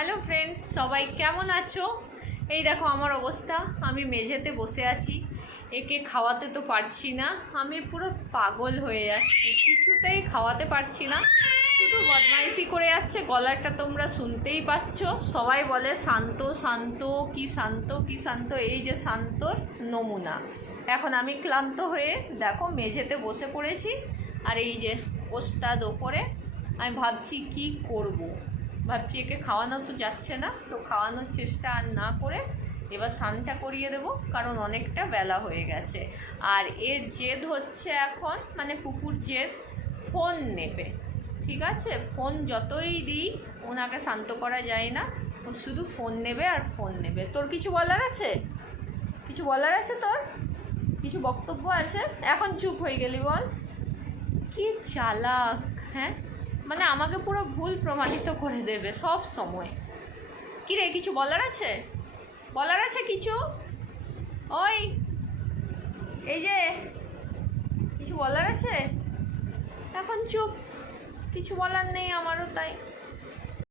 Hello friends, সবাই কেমন আছো? এই দেখো আমার অবস্থা, আমি মেঝেতে বসে আছি। একে খাওয়াতে তো পারছি না, আমি পুরো পাগল হয়ে যাচ্ছি, কিছুতেই খাওয়াতে পারছি না, শুধু বদমাইশি করে যাচ্ছে। গলাটা তোমরা শুনতেই পাচ্ছ, সবাই বলে শান্ত শান্ত, কি শান্ত কি শান্ত, এই যে শান্তর নমুনা। এখন আমি ক্লান্ত হয়ে দেখো মেঝেতে বসে পড়েছি, আর এই যে ওস্তাদ ওপরে। আমি ভাবছি কি করব, ভাবছি একে খাওয়ানো তো যাচ্ছে না, তো খাওয়ানোর চেষ্টা আর না করে এবার স্নানটা করিয়ে দেবো, কারণ অনেকটা বেলা হয়ে গেছে। আর এর জেদ হচ্ছে এখন, মানে পুকুর জেদ, ফোন নেবে। ঠিক আছে, ফোন যতই দিই ওনাকে শান্ত করা যায় না, ও শুধু ফোন নেবে আর ফোন নেবে। তোর কিছু বলার আছে? কিছু বলার আছে তোর? কিছু বক্তব্য আছে? এখন চুপ হয়ে গেলি বল। কি চালাক, হ্যাঁ, মানে আমাকে পুরো ভুল প্রমাণিত করে দেবে সব সময়। কি রে, কিছু বলার আছে? বলার আছে কিছু? ওই, এই যে কিছু বলার আছে? এখন চুপ, কিছু বলার নেই আমারও তাই।